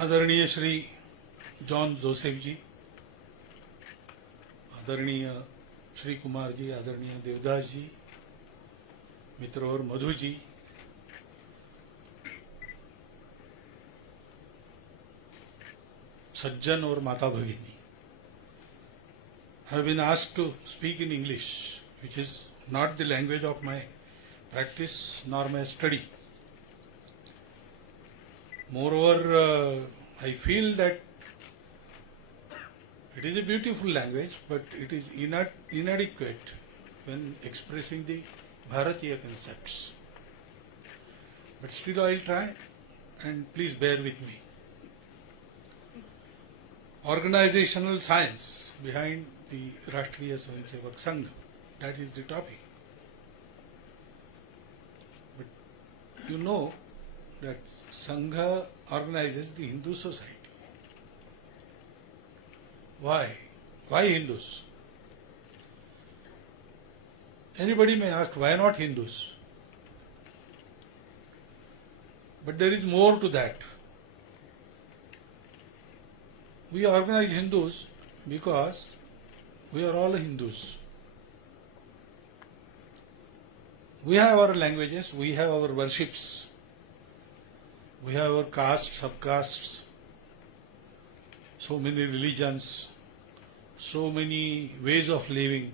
आदरणीय Shri John Joseph जी, आदरणीय श्री कुमार जी, आदरणीय देवदास जी, मित्र और मधु जी, सज्जन और माता भगिनी, I have been asked to speak in English, which is not the language of my practice nor my study. Moreover, I feel that it is a beautiful language, but it is inadequate when expressing the Bharatiya concepts. But still I will try, and please bear with me. Organizational science behind the Rashtriya Swayamsevak Sangh, that is the topic. But you know that Sangha organizes the Hindu society. Why? Why Hindus? Anybody may ask, why not Hindus? But there is more to that. We organize Hindus because we are all Hindus. We have our languages, we have our worships, we have our castes, subcastes, so many religions, so many ways of living,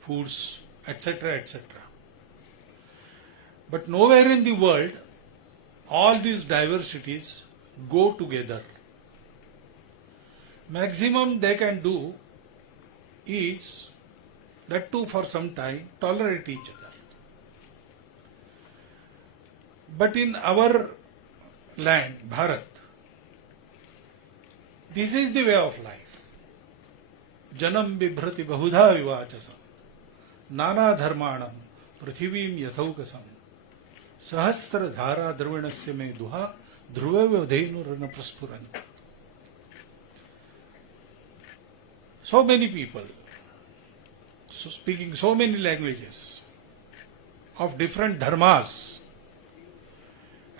foods, etc., etc. But nowhere in the world all these diversities go together. Maximum they can do is, that too for some time, tolerate each other. But in our land, Bharat, this is the way of life. Janam bibhrati bahudha vivachasam nana dharmanam prithivim yathaukasam sahasra dhara drvinasya me duha dhruva vyadhenu rana praspuranti. So many people, so speaking so many languages of different dharmas,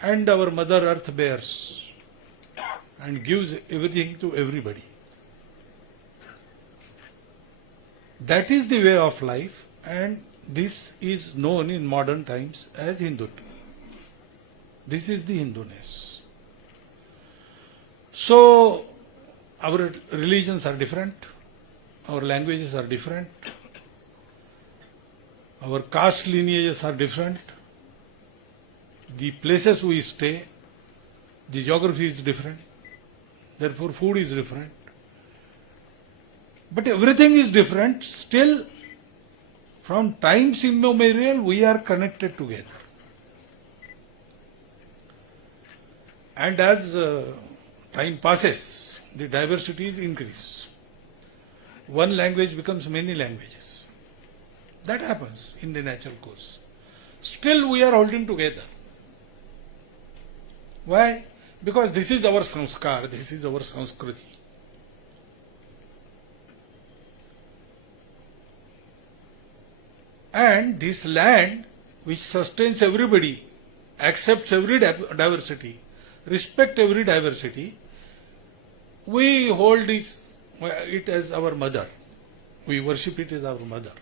and our Mother Earth bears and gives everything to everybody. That is the way of life, and this is known in modern times as Hindutva. This is the Hinduness. So our religions are different, our languages are different, our caste lineages are different, the places we stay, the geography is different, therefore food is different. But everything is different, still from times immemorial we are connected together. And as time passes, the diversities increase. One language becomes many languages. That happens in the natural course. Still we are holding together. Why? Because this is our sanskar, this is our sanskriti. And this land which sustains everybody, accepts every diversity, respect every diversity, we hold it as our mother. We worship it as our mother.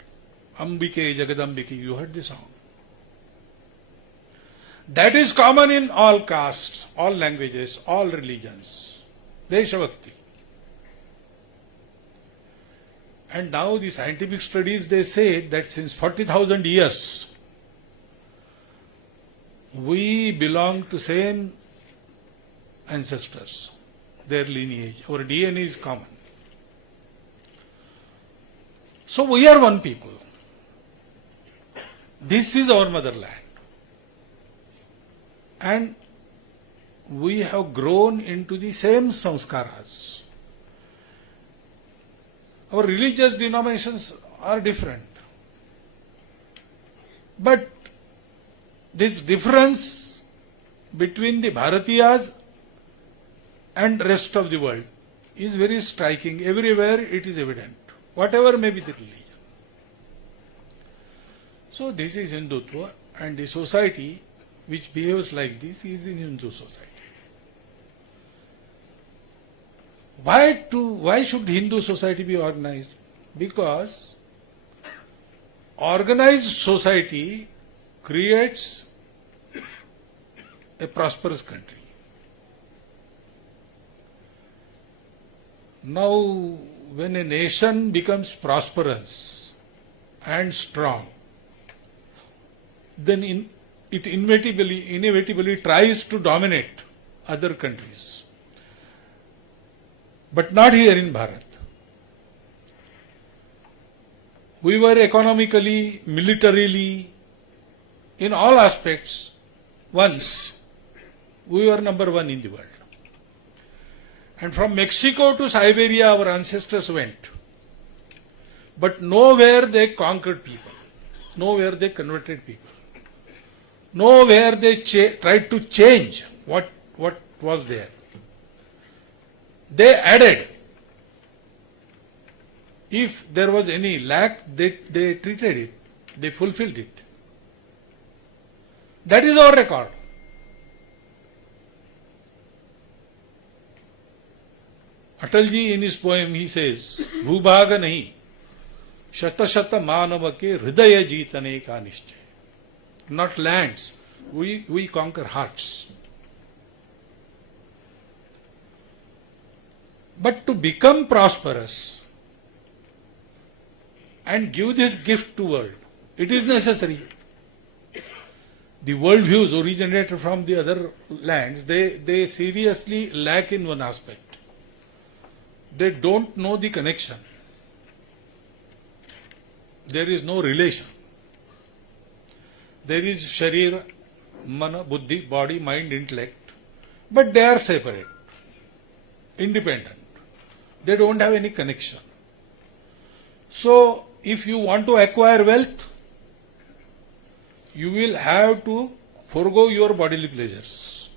Ambike Jagadambike, you heard the song. That is common in all castes, all languages, all religions. Deshabhakti. And now the scientific studies, they say that since 40,000 years, we belong to same ancestors, their lineage. Our DNA is common. So we are one people. This is our motherland. And we have grown into the same samskaras. Our religious denominations are different. But this difference between the Bharatiyas and rest of the world is very striking. Everywhere it is evident, whatever may be the religion. So this is Hindutva, and the society which behaves like this is in Hindu society. Why should Hindu society be organized? Because organized society creates a prosperous country. Now, when a nation becomes prosperous and strong, then it inevitably tries to dominate other countries. But not here in Bharat. We were economically, militarily, in all aspects, once we were number one in the world. And from Mexico to Siberia, our ancestors went. But nowhere they conquered people. Nowhere they converted people. Nowhere they tried to change what was there. They added. If there was any lack, they treated it. They fulfilled it. That is our record. Atalji in his poem he says, Bhubhaga nahi, shata shata manava ke hridaya jeetane ka nischay. Not lands, we conquer hearts. But to become prosperous and give this gift to world, it is necessary. The world views originated from the other lands, they seriously lack in one aspect. They don't know the connection. There is no relation. There is Sharira, Mana, Buddhi, body, mind, intellect, but they are separate, independent. They don't have any connection. So, if you want to acquire wealth, you will have to forego your bodily pleasures.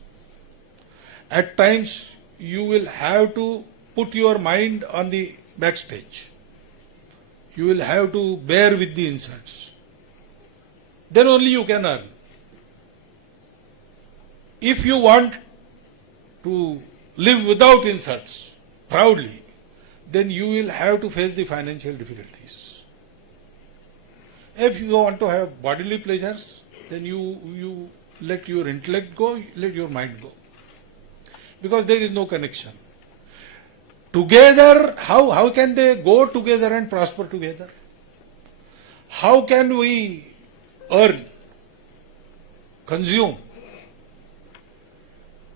At times, you will have to put your mind on the backstage. You will have to bear with the insults. Then only you can earn. If you want to live without insults, proudly, then you will have to face the financial difficulties. If you want to have bodily pleasures, then you let your intellect go, let your mind go. Because there is no connection. Together, how can they go together and prosper together? How can we earn, consume,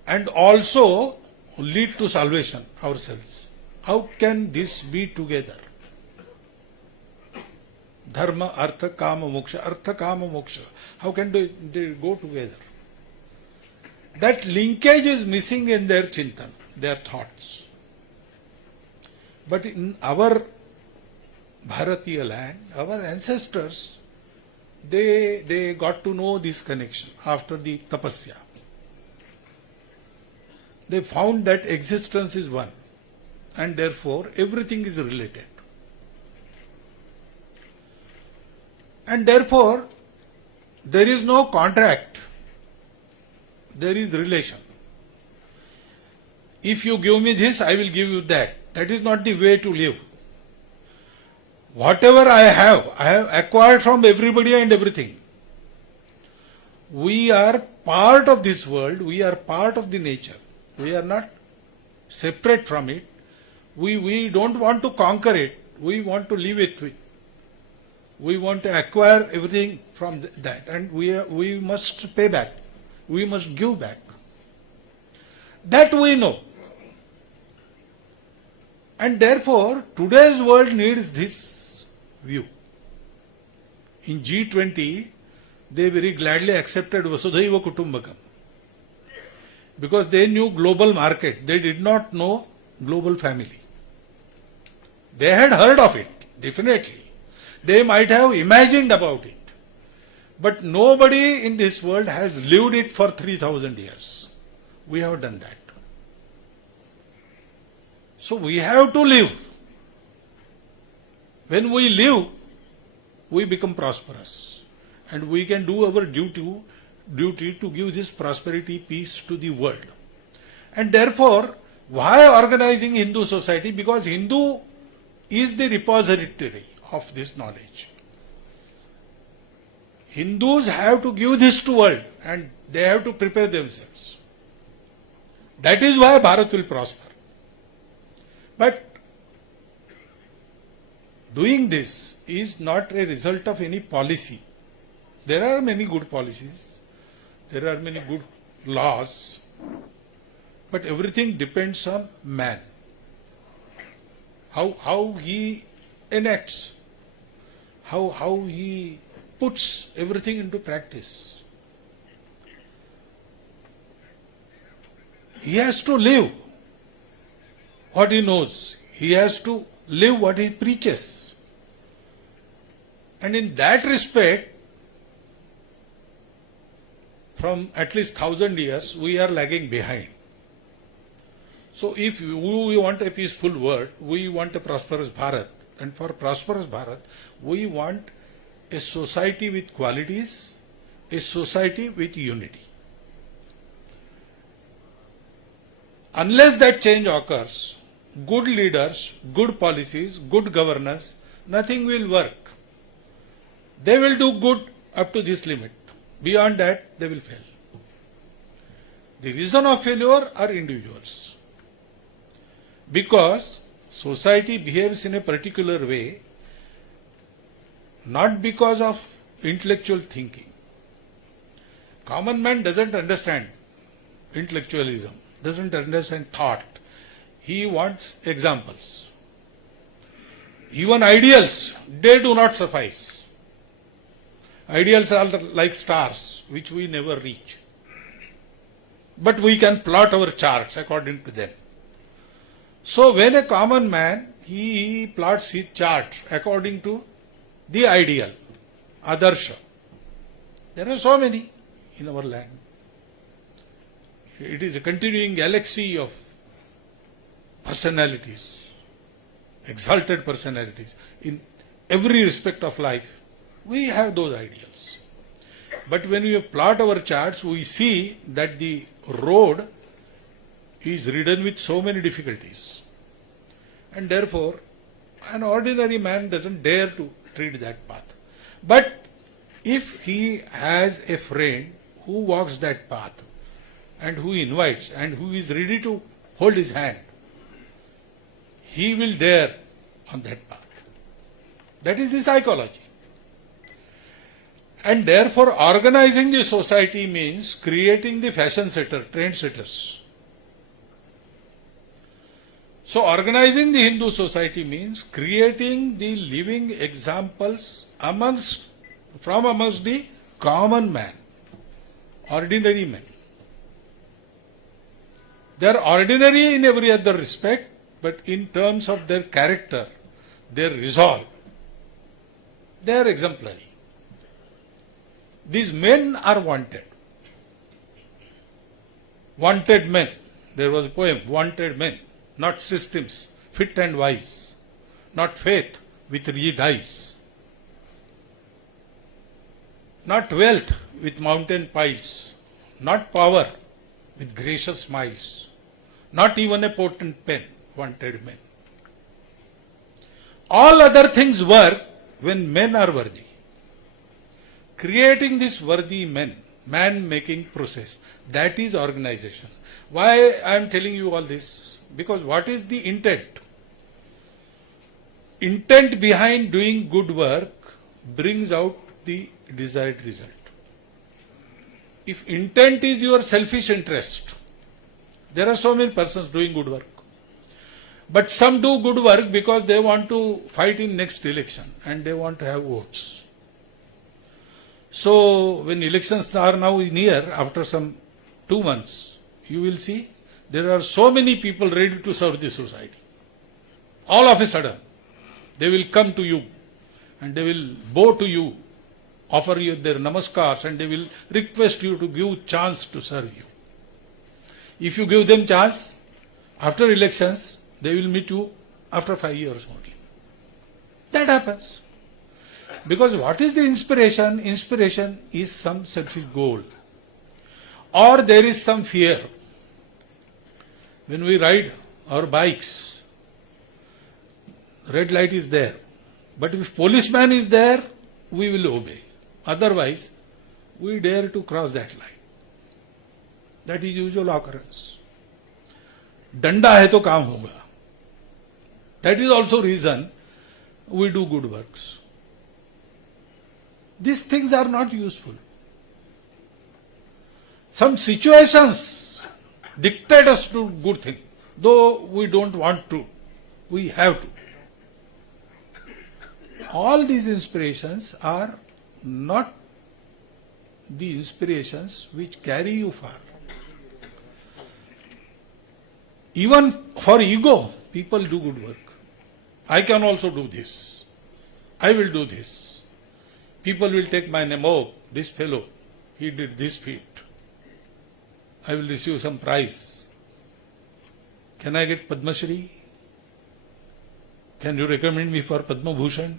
and also lead to salvation ourselves? How can this be together? Dharma, artha, kama, moksha. Artha, kama, moksha. How can they go together? That linkage is missing in their chintan, their thoughts. But in our Bharatiya land, our ancestors, they got to know this connection after the tapasya. They found that existence is one, and therefore everything is related. And therefore, there is no contract, there is relation. If you give me this, I will give you that. That is not the way to live. Whatever I have acquired from everybody and everything. We are part of this world, we are part of the nature. We are not separate from it. We don't want to conquer it, we want to live it with. We want to acquire everything from that, and we must pay back. We must give back. That we know. And therefore, today's world needs this view. In G20, they very gladly accepted Vasudhaiva Kutumbakam. Because they knew global market. They did not know global family. They had heard of it, definitely. They might have imagined about it. But nobody in this world has lived it for 3,000 years. We have done that. So we have to live. When we live, we become prosperous. And we can do our duty to give this prosperity, peace to the world. And therefore, Why organizing Hindu society? Because Hindu is the repository of this knowledge. Hindus have to give this to world and they have to prepare themselves. That is why Bharat will prosper. But doing this is not a result of any policy. There are many good policies, there are many good laws, but everything depends on man. How he enacts, how he puts everything into practice. He has to live what he knows. He has to live what he preaches. And in that respect, from at least 1,000 years, we are lagging behind. So if we want a peaceful world, we want a prosperous Bharat. And for prosperous Bharat, we want a society with qualities, a society with unity. Unless that change occurs, good leaders, good policies, good governance, nothing will work. They will do good up to this limit. Beyond that, they will fail. The reason of failure are individuals. Because society behaves in a particular way, not because of intellectual thinking. Common man doesn't understand intellectualism, doesn't understand thought. He wants examples. Even ideals, they do not suffice. Ideals are like stars, which we never reach. But we can plot our charts according to them. So when a common man, he plots his chart according to the ideal, Adarsha. There are so many in our land. It is a continuing galaxy of personalities, exalted personalities. In every respect of life, we have those ideals. But when we plot our charts, we see that the road is ridden with so many difficulties. And therefore, an ordinary man doesn't dare to tread that path. But if he has a friend who walks that path and who invites and who is ready to hold his hand, he will dare on that path. That is the psychology. And therefore, organizing the society means creating the fashion setter, trend setters. So, organizing the Hindu society means creating the living examples from amongst the common man, ordinary men. They are ordinary in every other respect, but in terms of their character, their resolve, they are exemplary. These men are wanted. Wanted men. There was a poem, Wanted Men, not systems, fit and wise, not faith with rigid eyes, not wealth with mountain piles, not power with gracious smiles, not even a potent pen, wanted men. All other things work when men are worthy. Creating this worthy men, man-making process, that is organization. Why I am telling you all this? Because what is the intent? Intent behind doing good work brings out the desired result. If intent is your selfish interest, there are so many persons doing good work. But some do good work because they want to fight in next election and they want to have votes. So when elections are now near, after some 2 months, you will see there are so many people ready to serve the society. All of a sudden, they will come to you and they will bow to you, offer you their namaskars, and they will request you to give chance to serve you. If you give them chance, after elections, they will meet you after 5 years only. That happens. Because what is the inspiration? Inspiration is some selfish goal. Or there is some fear. When we ride our bikes, red light is there. But if policeman is there, we will obey. Otherwise, we dare to cross that line. That is usual occurrence. Danda hai to kaam hoga. That is also reason we do good works. These things are not useful. Some situations dictate us to good thing. Though we don't want to, we have to. All these inspirations are not the inspirations which carry you far. Even for ego, people do good work. I can also do this. I will do this. People will take my name. Oh, this fellow, he did this feat. I will receive some prize. Can I get Padma Shri? Can you recommend me for Padma Bhushan?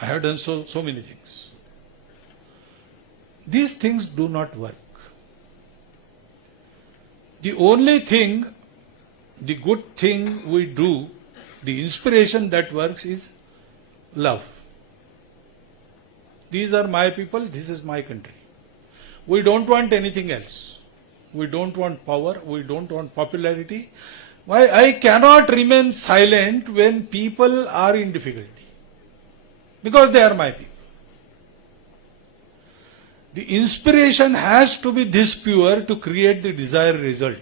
I have done so many things. These things do not work. The only thing, the good thing we do, the inspiration that works is love. These are my people, this is my country. We don't want anything else. We don't want power, we don't want popularity. Why? I cannot remain silent when people are in difficulty. Because they are my people. The inspiration has to be this pure to create the desired result.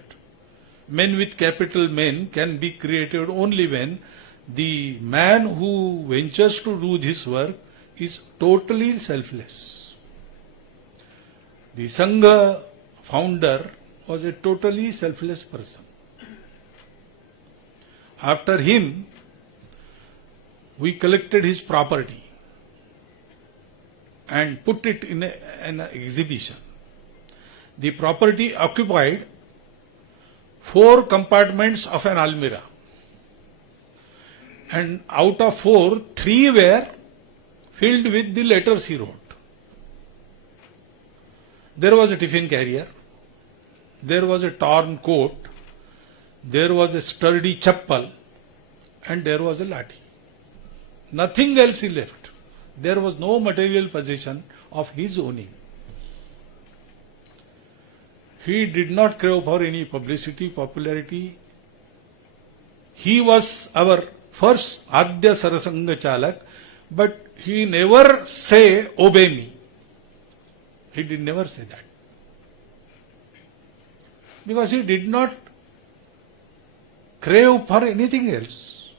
Men with capital Men can be created only when the man who ventures to do this work is totally selfless. The Sangha founder was a totally selfless person. After him, we collected his property and put it in an exhibition. The property occupied 4 compartments of an almirah. And out of 4, 3 were filled with the letters he wrote. There was a tiffin carrier, there was a torn coat, there was a sturdy chappal, and there was a lathi. Nothing else he left. There was no material possession of his owning. He did not crave for any publicity, popularity. He was our first Adya Sarasanga Chalak, but he never say, obey me. He did never say that. Because he did not crave for anything else.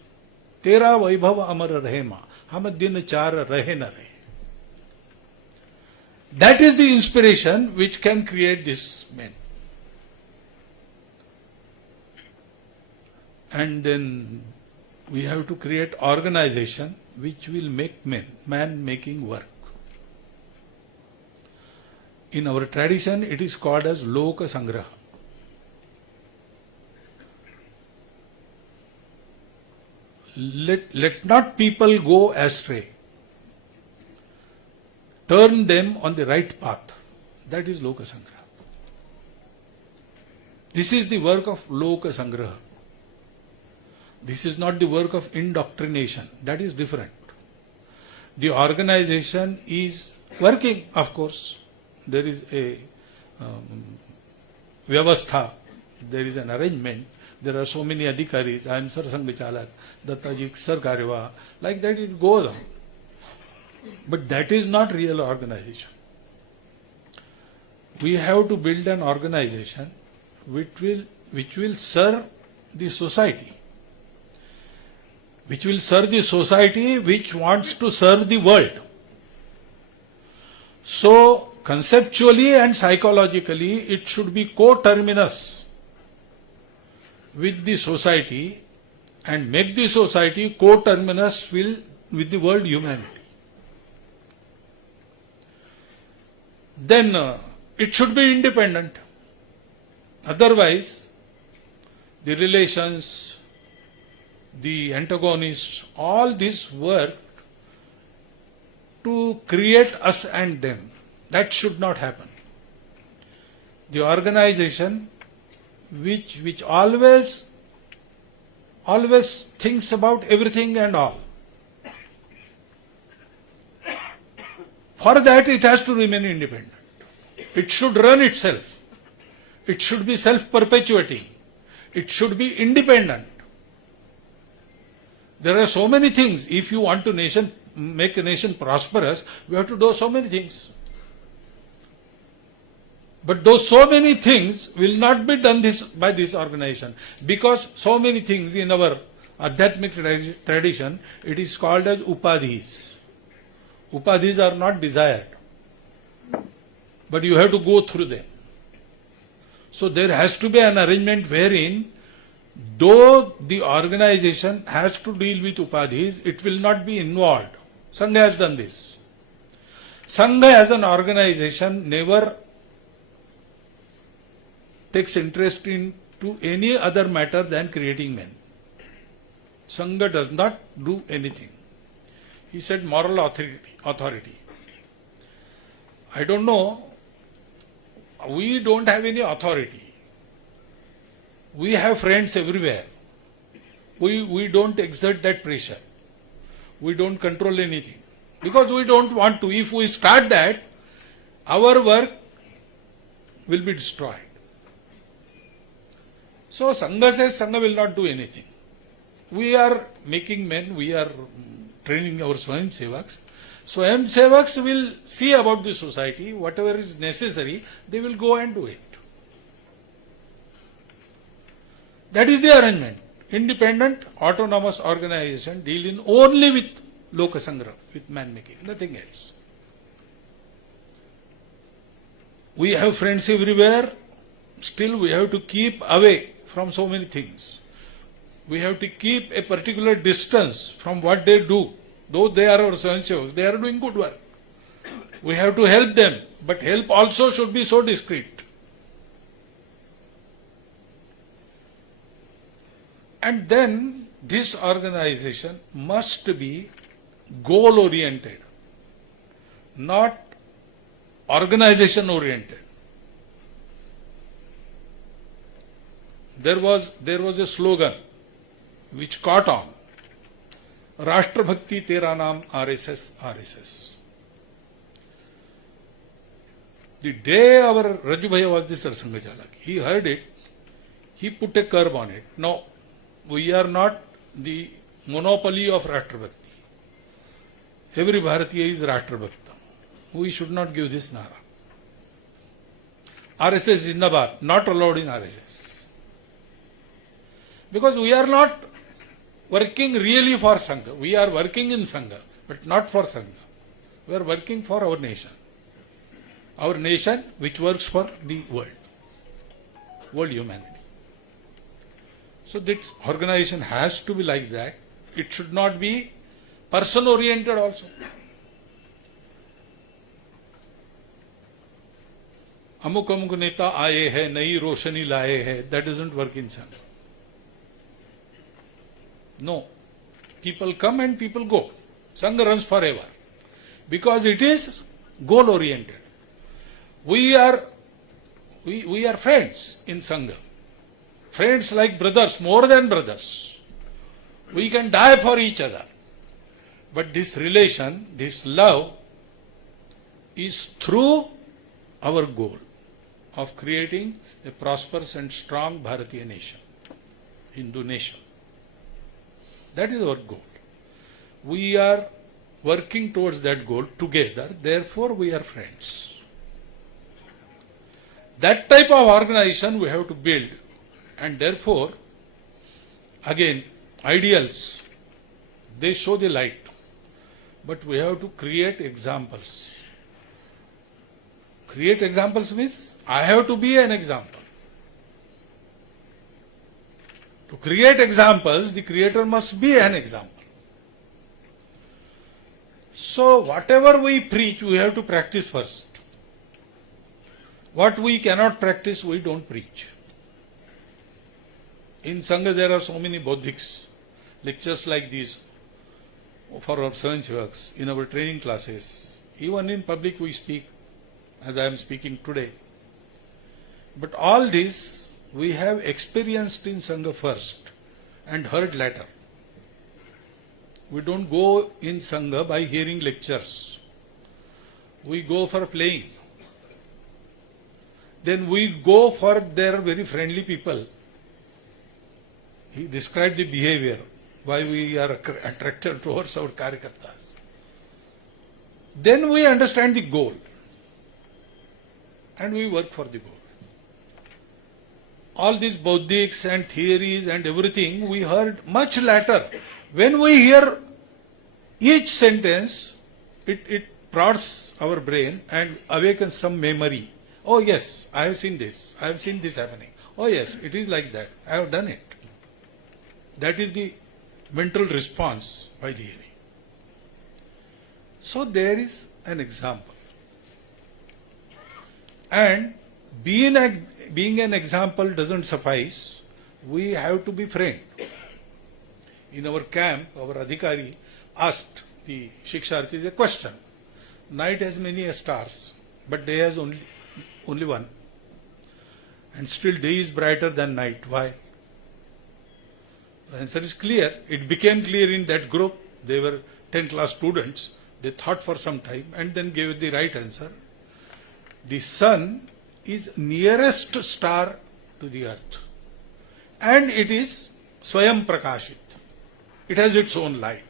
Tera vaibhav amar rahema. Hum din char rahe na rahe. That is the inspiration which can create this man. And then we have to create organization which will make man making work. In our tradition, it is called as Loka Sangraha. Let not people go astray. Turn them on the right path. That is Loka Sangraha. This is the work of Loka Sangraha. This is not the work of indoctrination. That is different. The organization is working, of course. There is a vyavastha, there is an arrangement. There are so many adhikaris. I am Sarsang Vichalak, Dattaji Sar Karyava. Like that it goes on. But that is not real organization. We have to build an organization which will serve the society. Which will serve the society which wants to serve the world. So, conceptually and psychologically, it should be coterminous with the society and make the society coterminous with the world humanity. Then it should be independent. Otherwise, the relations, the antagonists, all this work to create us and them. That should not happen. The organization which always thinks about everything and all. For that it has to remain independent. It should run itself. It should be self-perpetuating. It should be independent. There are so many things. If you want to make a nation prosperous, we have to do so many things. But those so many things will not be done by this organization, because so many things in our Adhyatmic tradition, it is called as upadhis. Upadhis are not desired, but you have to go through them. So there has to be an arrangement wherein, though the organization has to deal with upadhis, it will not be involved. Sangha has done this. Sangha as an organization never takes interest into any other matter than creating men. Sangha does not do anything. He said moral authority. I don't know. We don't have any authority. We have friends everywhere. We don't exert that pressure. We don't control anything. Because we don't want to. If we start that, our work will be destroyed. So Sangha says Sangha will not do anything. We are making men, we are training our Swayam Sevaks. Swayam Sevaks will see about the society, whatever is necessary, they will go and do it. That is the arrangement. Independent, autonomous organization dealing only with Loka Sangra, with man making, nothing else. We have friends everywhere, still we have to keep away from so many things. We have to keep a particular distance from what they do. Though they are our Swayamsevaks, they are doing good work. We have to help them, but help also should be so discreet. And then this organization must be goal oriented, not organization oriented. There was a slogan which caught on. Rashtra Bhakti Tera Naam RSS, RSS. The day our Raju Bhaiya was the Sarsanga Chalak, he heard it, he put a curb on it. No, we are not the monopoly of Rashtra Bhakti. Every Bharatiya is Rashtra Bhakta. We should not give this nara. RSS Jindabad, not allowed in RSS. Because we are not working really for Sangha. We are working in Sangha, but not for Sangha. We are working for our nation. Our nation which works for the world humanity. So that organization has to be like that. It should not be person oriented also. Amuk amuk neta aaye hai, nayi roshani laaye hai. That doesn't work in Sangha. No. People come and people go. Sangha runs forever. Because it is goal oriented. We are friends in Sangha. Friends like brothers, more than brothers. We can die for each other. But this relation, this love is through our goal of creating a prosperous and strong Bharatiya nation, Hindu nation. That is our goal. We are working towards that goal together, therefore we are friends. That type of organization we have to build, and therefore, again, ideals, they show the light, but we have to create examples. Create examples means, I have to be an example. To create examples, the creator must be an example. So whatever we preach, we have to practice first. What we cannot practice, we don't preach. In Sangha there are so many Bodhiks, lectures like these for our Swayamsevaks, in our training classes. Even in public we speak, as I am speaking today. But all this we have experienced in Sangha first and heard later. We don't go in Sangha by hearing lectures. We go for playing. Then we go for their very friendly people. He described the behavior, why we are attracted towards our Karyakartas. Then we understand the goal and we work for the goal. All these Bauddhics and theories and everything we heard much later. When we hear each sentence, it prods our brain and awakens some memory. Oh yes, I have seen this. I have seen this happening. Oh yes, it is like that. I have done it. That is the mental response by the hearing. So there is an example. And being an example doesn't suffice. We have to be friend. In our camp, our adhikari asked the shiksharthis a question. Night has many stars, but day has only one. And still day is brighter than night. Why? The answer is clear. It became clear in that group. They were 10th class students. They thought for some time and then gave the right answer. The sun is nearest star to the earth. And it is Swayam Prakashit. It has its own light.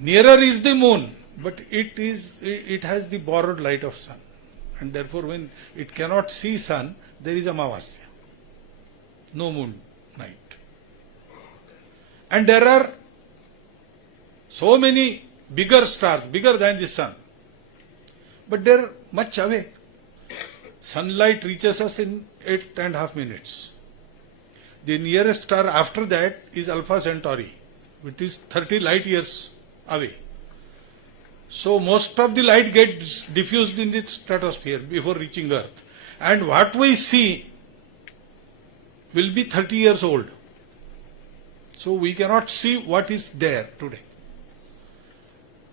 Nearer is the moon, but it has the borrowed light of sun. And therefore when it cannot see sun, there is Amavasya. No moon night. And there are so many bigger stars, bigger than the sun. But they are much away. Sunlight reaches us in 8.5 minutes. The nearest star after that is Alpha Centauri, which is 30 light years away. So most of the light gets diffused in the stratosphere before reaching Earth. And what we see will be 30 years old. So we cannot see what is there today.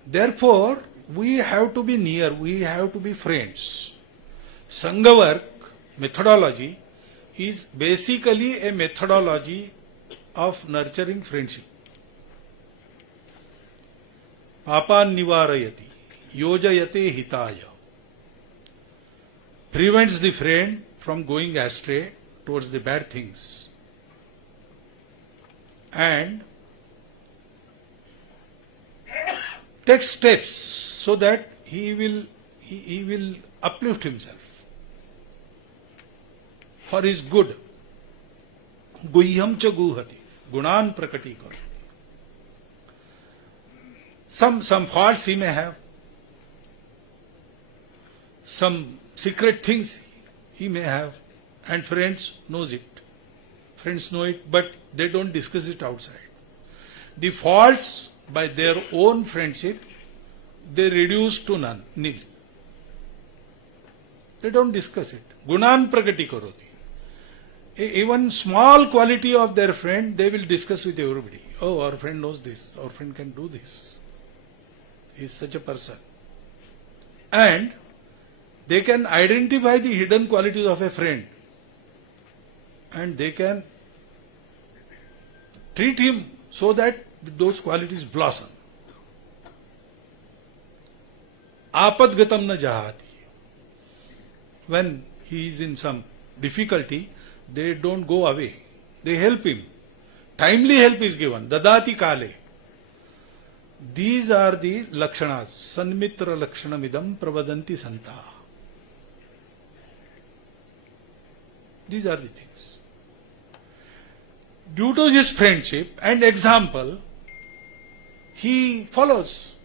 Therefore, we have to be near, we have to be friends. Sangha work, methodology, is basically a methodology of nurturing friendship. Papan nivarayati, yojayate hitaya. Prevents the friend from going astray towards the bad things. And takes steps so that he will uplift himself for his good. Guhyam cha guhati, gunan prakati karati. Some faults he may have, some secret things he may have, and friends knows it. Friends know it, but they don't discuss it outside. The faults by their own friendship, they reduce to nil. They don't discuss it. Gunan prakati karoti. Even small quality of their friend, they will discuss with everybody. Oh, our friend knows this. Our friend can do this. He is such a person. And they can identify the hidden qualities of a friend. And they can treat him so that those qualities blossom. Apadgatam na jahati. When he is in some difficulty, they don't go away. They help him. Timely help is given. Dadati kale. These are the lakshanas. Sanmitra lakshanamidam pravadanti santa. These are the things. Due to his friendship and example, he follows.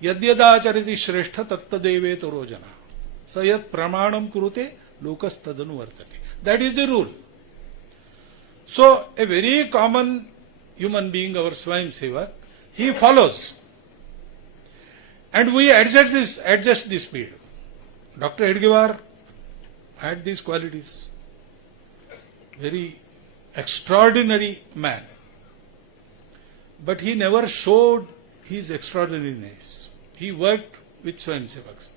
Yadyadachariti shrestha tattadeve torojana. Sayat pramanam kurute lokas tadanu vartate. That is the rule. So, a very common human being, our Swayam Sevak, he follows. And we adjust the speed. Dr. Edgewar had these qualities. Very extraordinary man. But he never showed his extraordinariness. He worked with Swayam Sevaks.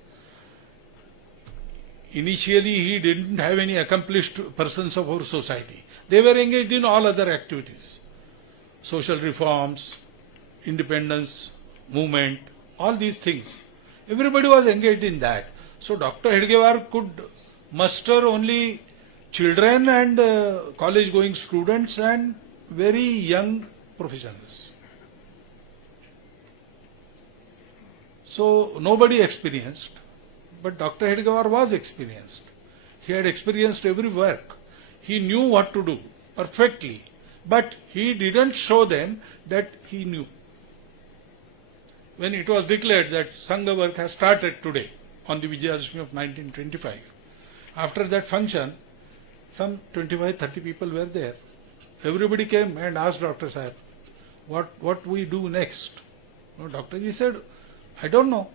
Initially, he didn't have any accomplished persons of our society. They were engaged in all other activities. Social reforms, independence, movement, all these things. Everybody was engaged in that. So Dr. Hedgewar could muster only children and college-going students and very young professionals. So nobody experienced, but Dr. Hedgewar was experienced. He had experienced every work. He knew what to do perfectly, but he didn't show them that he knew. When it was declared that Sangha work has started today on the Vijayadashmi of 1925, after that function, some 25-30 people were there. Everybody came and asked Dr. Sahib, what we do next? No, Dr. Ji said, I don't know.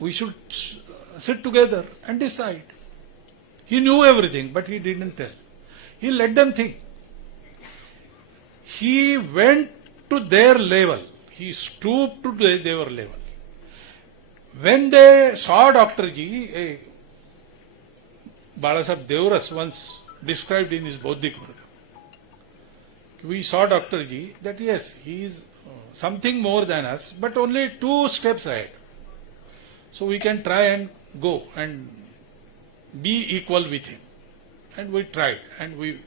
We should sit together and decide. He knew everything, but he didn't tell. He let them think. He went to their level. He stooped to their level. When they saw Dr. Ji, Balasaheb Devras once described in his Bauddhik work, we saw Dr. Ji that yes, he is something more than us, but only 2 steps ahead. So we can try and go and be equal with him. And we tried and we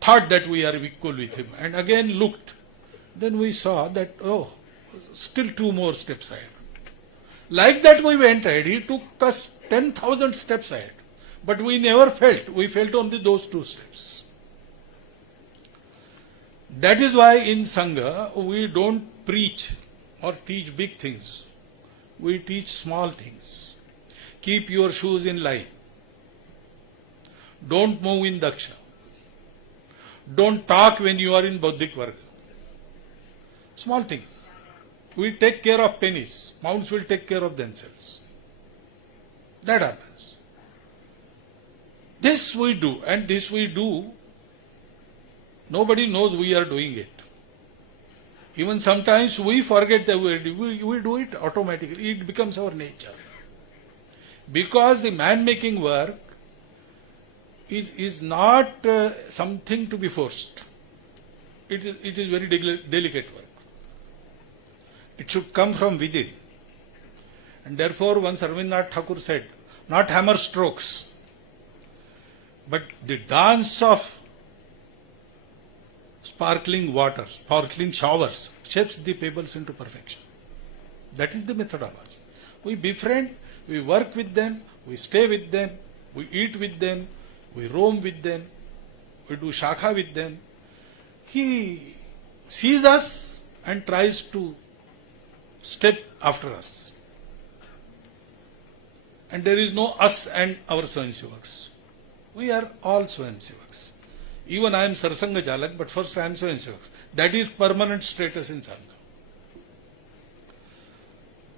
thought that we are equal with him and again looked. Then we saw that, oh, still 2 more steps ahead. Like that we went ahead. He took us 10,000 steps ahead. But we never felt. We felt only those 2 steps. That is why in Sangha we don't preach or teach big things. We teach small things. Keep your shoes in line. Don't move in daksha. Don't talk when you are in Bauddhik Varga. Small things. We take care of pennies. Mounts will take care of themselves. That happens. This we do, and this we do. Nobody knows we are doing it. Even sometimes we forget that we do it automatically. It becomes our nature. Because the man-making work is not something to be forced. It is very delicate work. It should come from within. And therefore, once Rabindranath Thakur said, not hammer strokes, but the dance of sparkling water, sparkling showers, shapes the pebbles into perfection. That is the methodology. We befriend, we work with them, we stay with them, we eat with them, we roam with them, we do shakha with them. He sees us and tries to step after us. And there is no us and our Swayamsevaks. We are all Swayamsevaks. Even I am Sarsanga Jalak, but first I am Swayamsevaks. That is permanent status in Sangha.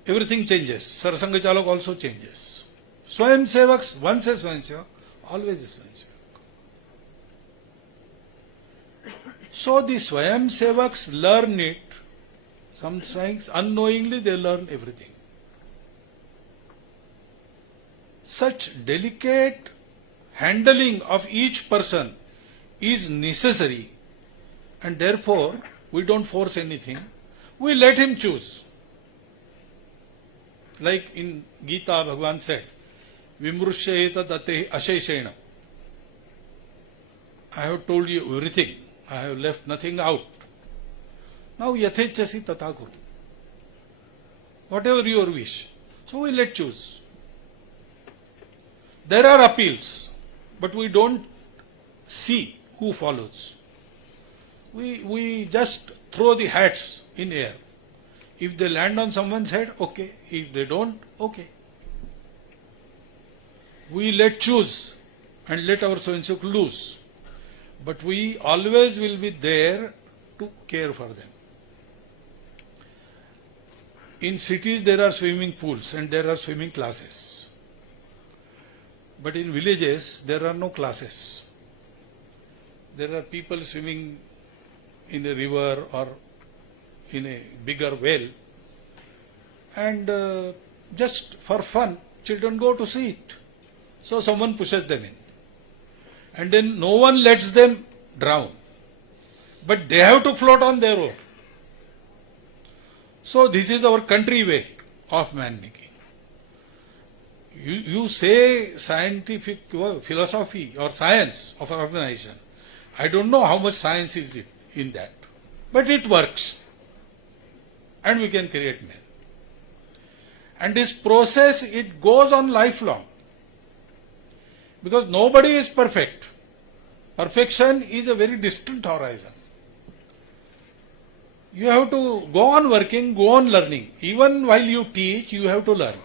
Everything changes. Sarsanga Jalak also changes. Swayamsevaks, once a Swayamsevak, always a Swayamsevak. So the Swayamsevaks learn it. Sometimes unknowingly they learn everything. Such delicate handling of each person is necessary, and therefore we don't force anything. We let him choose. Like in Gita, Bhagavan said, Vimrushayeta date asheshena. I have told you everything. I have left nothing out. Now yathechasi tata kuru. Whatever your wish. So we let choose. There are appeals, but we don't see who follows. We just throw the hats in air. If they land on someone's head, okay. If they don't, okay. We let choose and let our Swayamsevak loose. But we always will be there to care for them. In cities there are swimming pools and there are swimming classes. But in villages there are no classes. There are people swimming in a river or in a bigger well, and just for fun children go to see it. So someone pushes them in. And then no one lets them drown. But they have to float on their own. So this is our country way of man making. You say scientific philosophy or science of an organization. I don't know how much science is in that. But it works. And we can create men. And this process, it goes on lifelong. Because nobody is perfect. Perfection is a very distant horizon. You have to go on working, go on learning. Even while you teach, you have to learn.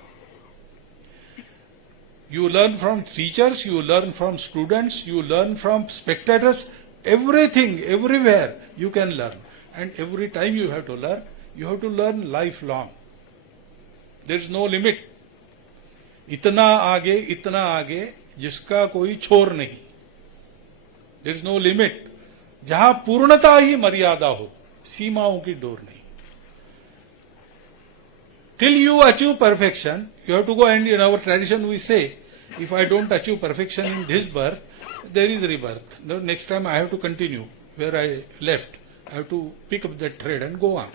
You learn from teachers, you learn from students, you learn from spectators. Everything, everywhere you can learn. And every time you have to learn lifelong. There is no limit. इतना आगे जिसका कोई छोर नहीं. There is no limit. जहां पूर्णता ही मर्यादा हो, सीमाओं की डोर नहीं. Till you achieve perfection, you have to go, and in our tradition we say, if I don't achieve perfection in this birth, there is rebirth. The next time I have to continue where I left. I have to pick up that thread and go on.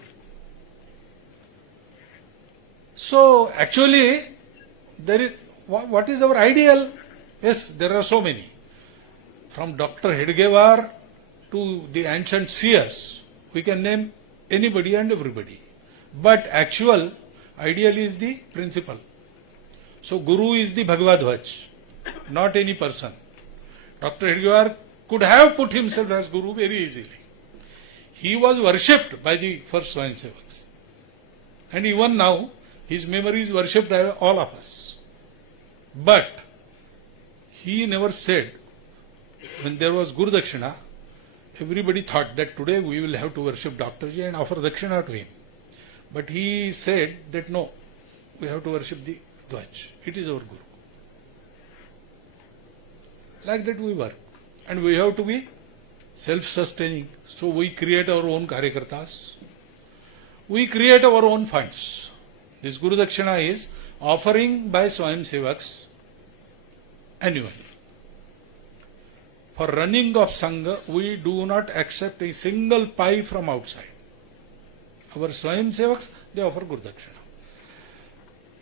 So actually, there is, what is our ideal? Yes, there are so many. From Dr. Heidegger to the ancient seers, we can name anybody and everybody. But actual ideal is the principle. So Guru is the Bhagavad-Dvaj, not any person. Dr. Heidegger could have put himself as Guru very easily. He was worshipped by the first Swayamsevaks. And even now, his memory is worshipped by all of us. But he never said, when there was Guru Dakshina, everybody thought that today we will have to worship Dr. Ji and offer Dakshina to him. But he said that no, we have to worship the Dvaj. It is our Guru. Like that we work. And we have to be self-sustaining. So we create our own Karyakartas. We create our own funds. This Guru Dakshina is offering by Swayamsevaks annually. For running of Sangha, we do not accept a single pie from outside. Our Swayamsevaks, they offer Guru Dakshina.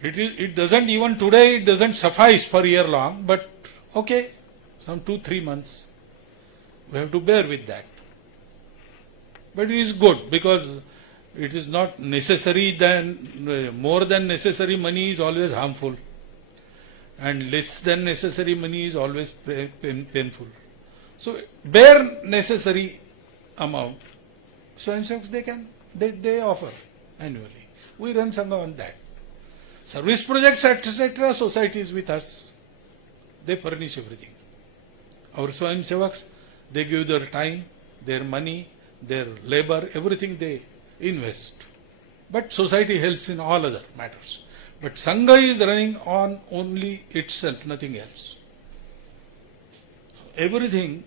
It doesn't even today, it doesn't suffice for a year long, but okay, some 2-3 months, we have to bear with that. But it is good because it is not necessary, then more than necessary money is always harmful. And less than necessary money is always painful. So bare necessary amount, Swayamsevaks they offer annually. We run Sangha on that. Service projects, etc., society is with us. They furnish everything. Our Swayamsevaks, they give their time, their money, their labor, everything they invest. But society helps in all other matters. But Sangha is running on only itself, nothing else. So everything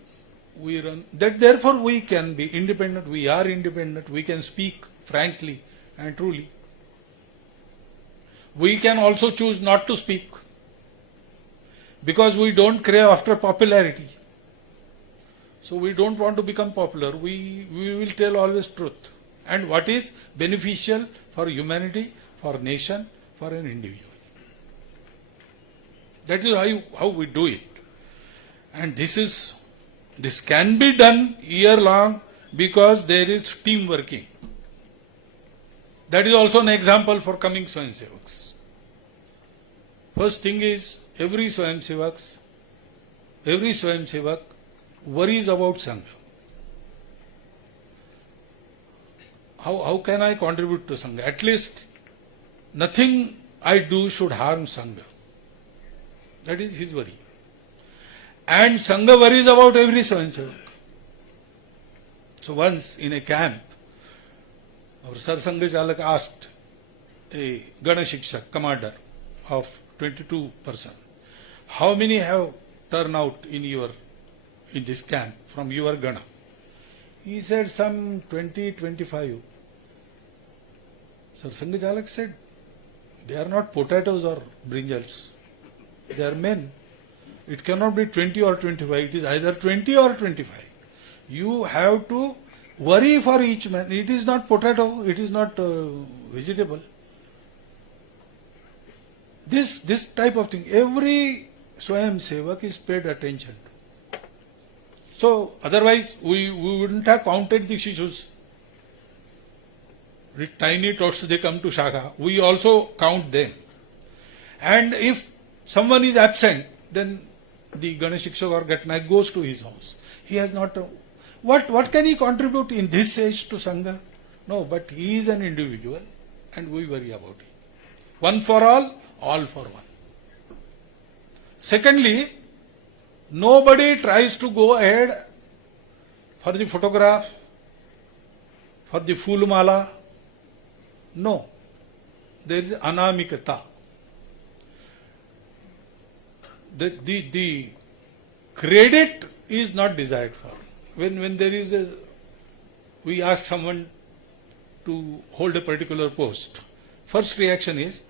we run, that therefore we can be independent, we are independent, we can speak frankly and truly. We can also choose not to speak because we don't crave after popularity. So we don't want to become popular. We will tell always truth. And what is beneficial for humanity, for nation, for an individual. That is how we do it. And this can be done year long because there is team working. That is also an example for coming Swayamsevaks. First thing is, every Swayamsevak worries about Sangha. How can I contribute to Sangha? At least nothing I do should harm Sangha. That is his worry. And Sangha worries about every Swayamsevak. So once in a camp, our Sarsanga Chalak asked a Gana Shikshak, commander of 22 persons, how many have turned out in this camp from your Gana? He said some 20-25. Sarsanga Chalak said, they are not potatoes or brinjals. They are men. It cannot be 20 or 25. It is either 20 or 25. You have to worry for each man. It is not potato. It is not vegetable. This type of thing. Every Swayam Sevak is paid attention to. So otherwise we wouldn't have counted the shishus. The tiny tots, they come to Shaka. We also count them. And if someone is absent, then the Ganashikshak or Gatnaik goes to his house. He has not... What can he contribute in this age to Sangha? No, but he is an individual and we worry about it. One for all for one. Secondly, nobody tries to go ahead for the photograph, for the fool mala. No. There is anamikata. The credit is not desired for. When there is we ask someone to hold a particular post, first reaction is,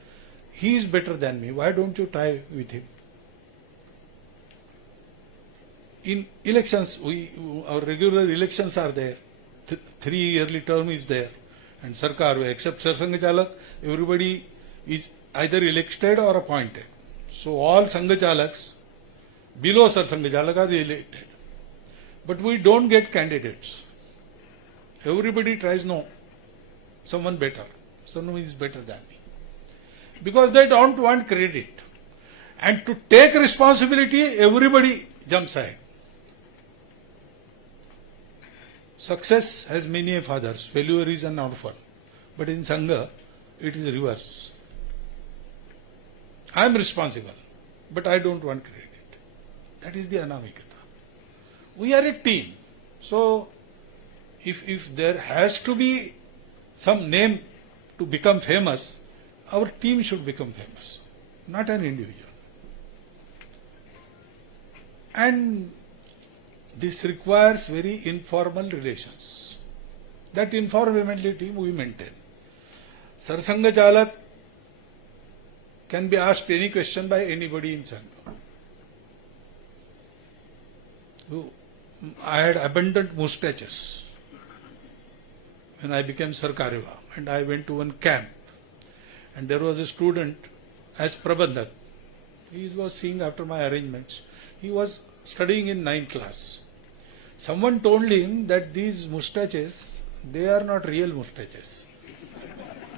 he is better than me, why don't you try with him? In elections, our regular elections are there, 3 yearly term is there, and Sarkar, except Sar Sangha Chalak, everybody is either elected or appointed. So all Sangha Chalaks below Sar Sangha Chalak are elected. But we don't get candidates. Everybody tries, no, someone better. Someone is better than me. Because they don't want credit. And to take responsibility, everybody jumps ahead. Success has many fathers. Failure is an orphan. But in Sangha, it is reverse. I am responsible, but I don't want credit. That is the anamikata. We are a team. So, if there has to be some name to become famous, our team should become famous, not an individual. And this requires very informal relations. That informality we maintain. Sarsanga Chalak can be asked any question by anybody in Sangha. I had abundant mustaches when I became Sarkareva, and I went to one camp, and there was a student as Prabandhak. He was seeing after my arrangements. He was studying in 9th class. Someone told him that these mustaches, they are not real mustaches.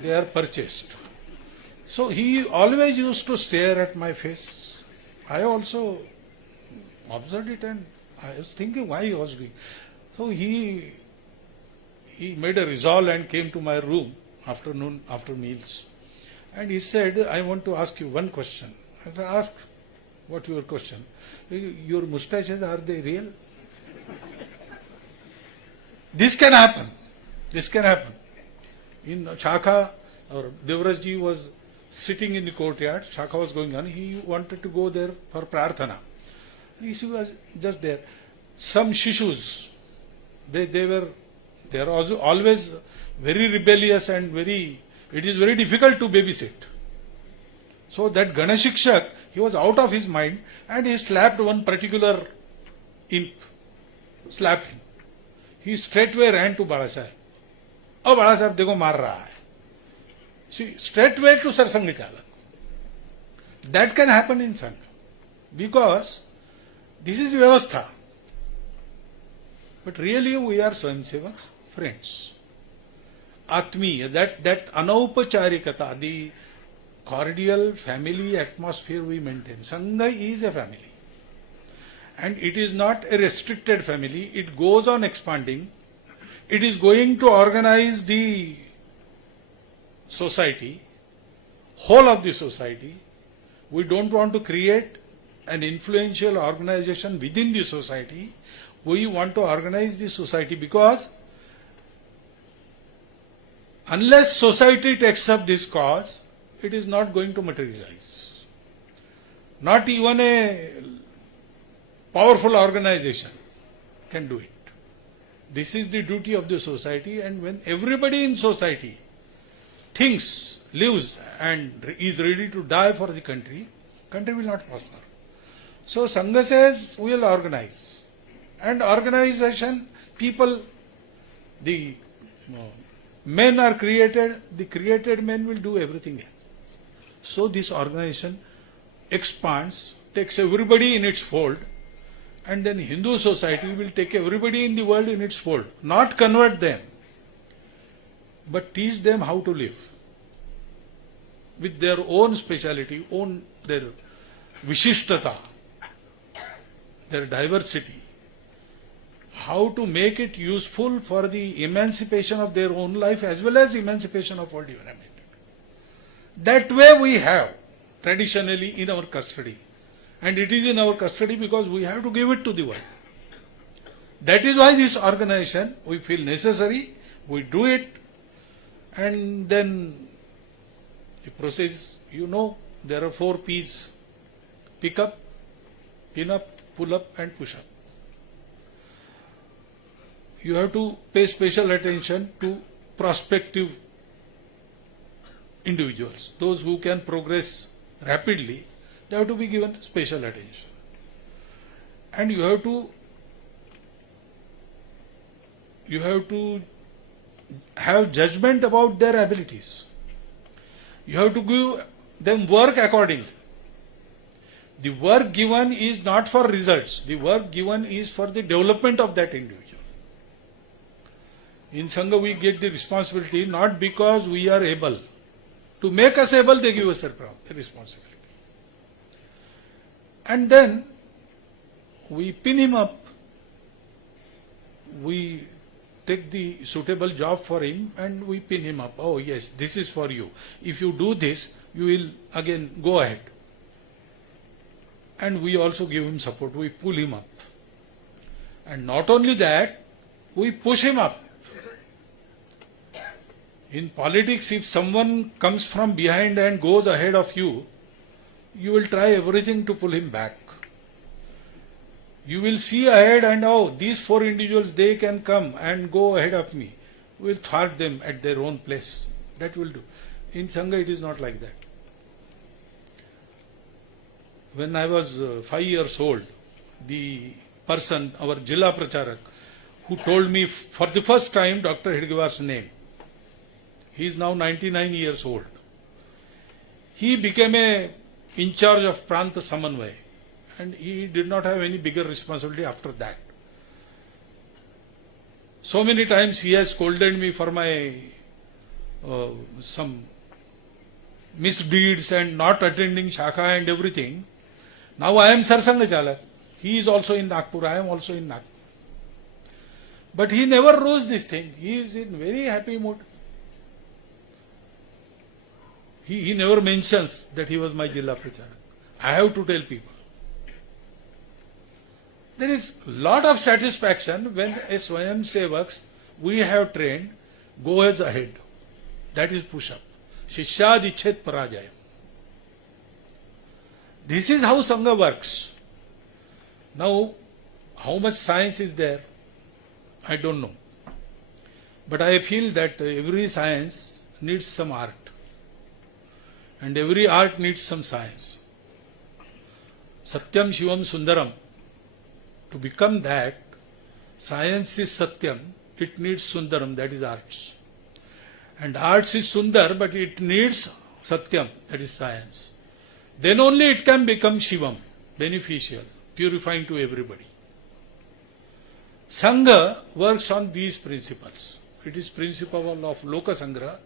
They are purchased. So he always used to stare at my face. I also observed it and I was thinking why he was doing. So he made a resolve and came to my room afternoon after meals. And he said, I want to ask you one question. I asked, what your question? Your mustaches, are they real? This can happen. This can happen. In Shaka, or Devrajji was sitting in the courtyard. Shaka was going on. He wanted to go there for prarthana. He was just there. Some shishus, they are also always very rebellious and it is very difficult to babysit. So that Ganashikshak, he was out of his mind and he slapped one particular imp. Slapped him. He straightway ran to Balasaheb. Oh, Balasaheb, dekho maar raha hai. See, straightway to Sarsanga Chalak. That can happen in Sangha. Because this is Vyavastha. But really we are Swayamsevaks, friends. Atmiya, that anaupacharikata, the cordial family atmosphere we maintain. Sangha is a family. And it is not a restricted family. It goes on expanding. It is going to organize the society, whole of the society. We don't want to create an influential organization within the society. We want to organize the society because unless society takes up this cause, it is not going to materialize. Not even a powerful organization can do it. This is the duty of the society, and when everybody in society thinks, lives and is ready to die for the country will not prosper. So Sangha says we will organize. And organization, people, the men are created, the created men will do everything else. So this organization expands, takes everybody in its fold, and then Hindu society will take everybody in the world in its fold. Not convert them, but teach them how to live with their own speciality, their vishishtata, their diversity, how to make it useful for the emancipation of their own life as well as emancipation of world humanity. That way we have traditionally in our custody. And it is in our custody because we have to give it to the world. That is why this organization, we feel necessary, we do it, and then the process, there are 4 P's: pick up, pin up, pull up and push up. You have to pay special attention to prospective individuals. Those who can progress rapidly, they have to be given special attention. And you have to have judgment about their abilities. You have to give them work accordingly. The work given is not for results. The work given is for the development of that individual. In Sangha we get the responsibility not because we are able. To make us able, they give us the responsibility. And then we pin him up. We take the suitable job for him and we pin him up. Oh yes, this is for you. If you do this, you will again go ahead. And we also give him support. We pull him up. And not only that, we push him up. In politics, if someone comes from behind and goes ahead of you, you will try everything to pull him back. You will see ahead and, these 4 individuals, they can come and go ahead of me. We will thwart them at their own place. That will do. In Sangha, it is not like that. When I was 5 years old, the person, our Jilla Pracharak, who told me for the first time Dr. Hedgewar's name, he is now 99 years old. He became in charge of Pranta Samanvay, and he did not have any bigger responsibility after that. So many times he has scolded me for my some misdeeds and not attending Shakha and everything. Now I am Sarsanga Chalak. He is also in Nagpur, I am also in Nagpur. But he never rose this thing. He is in very happy mood. He never mentions that he was my Jilla Pracharak. I have to tell people. There is lot of satisfaction when a Swayam Sevaks we have trained goes ahead. That is push-up. Shishad Ichet Parajaya. This is how Sangha works. Now, how much science is there? I don't know. But I feel that every science needs some art. And every art needs some science. Satyam Shivam Sundaram. To become that, science is Satyam, it needs Sundaram, that is arts. And arts is Sundar, but it needs Satyam, that is science. Then only it can become Shivam, beneficial, purifying to everybody. Sangha works on these principles. It is principle of Loka Sangraha.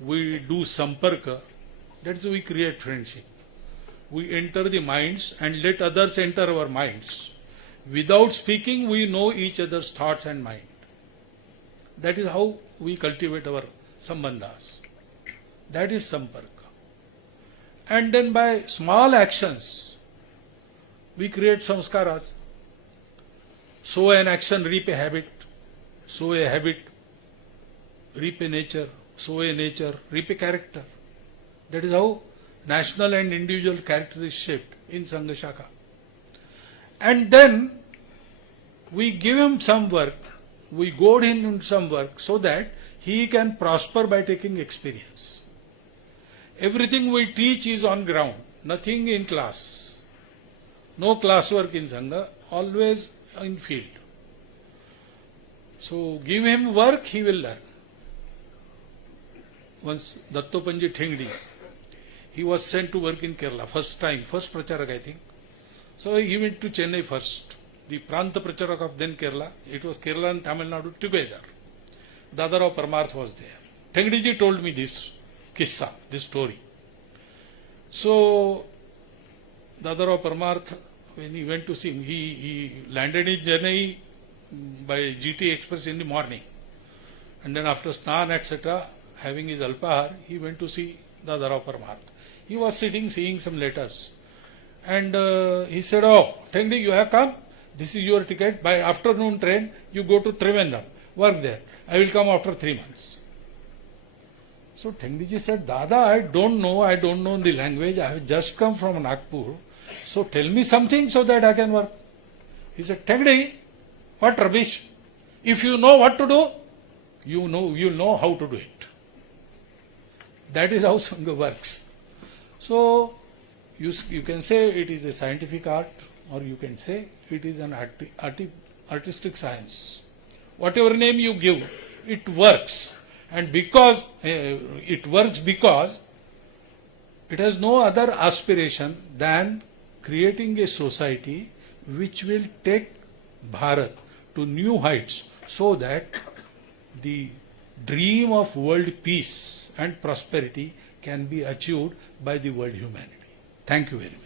We do Samparka. That is, we create friendship. We enter the minds and let others enter our minds. Without speaking, we know each other's thoughts and mind. That is how we cultivate our sambandhas. That is Samparka. And then by small actions, we create samskaras. Sow an action, reap a habit. Sow a habit, reap a nature. Sow a nature, reap a character. That is how national and individual character is shaped in Sangha Shakha. And then we give him some work, we goad him in some work so that he can prosper by taking experience. Everything we teach is on ground, nothing in class. No classwork in Sangha, always in field. So give him work, he will learn. Once Dattopanji Thengdi, he was sent to work in Kerala, first Pracharak I think. So he went to Chennai first. The Pranta Pracharak of then Kerala, it was Kerala and Tamil Nadu together. Dadarao Parmarth was there. Thengdiji told me this kissa, this story. So Dadarao Parmarth, when he went to see him, he landed in Chennai by GT Express in the morning. And then after Snan, etc., having his alpahar, he went to see Dadarao Parmarth. He was sitting, seeing some letters. And he said, "Oh, Thengdi, you have come? This is your ticket. By afternoon train, you go to Trivandrum. Work there. I will come after 3 months." So Thengdiji said, "Dada, I don't know the language. I have just come from Nagpur. So tell me something so that I can work." He said, "Thengdi, what rubbish. If you know what to do, you'll know how to do it." That is how Sangha works. So you can say it is a scientific art, or you can say it is an artistic science. Whatever name you give, it works. And because it works because it has no other aspiration than creating a society which will take Bharat to new heights, so that the dream of world peace and prosperity can be achieved by the world humanity. Thank you very much.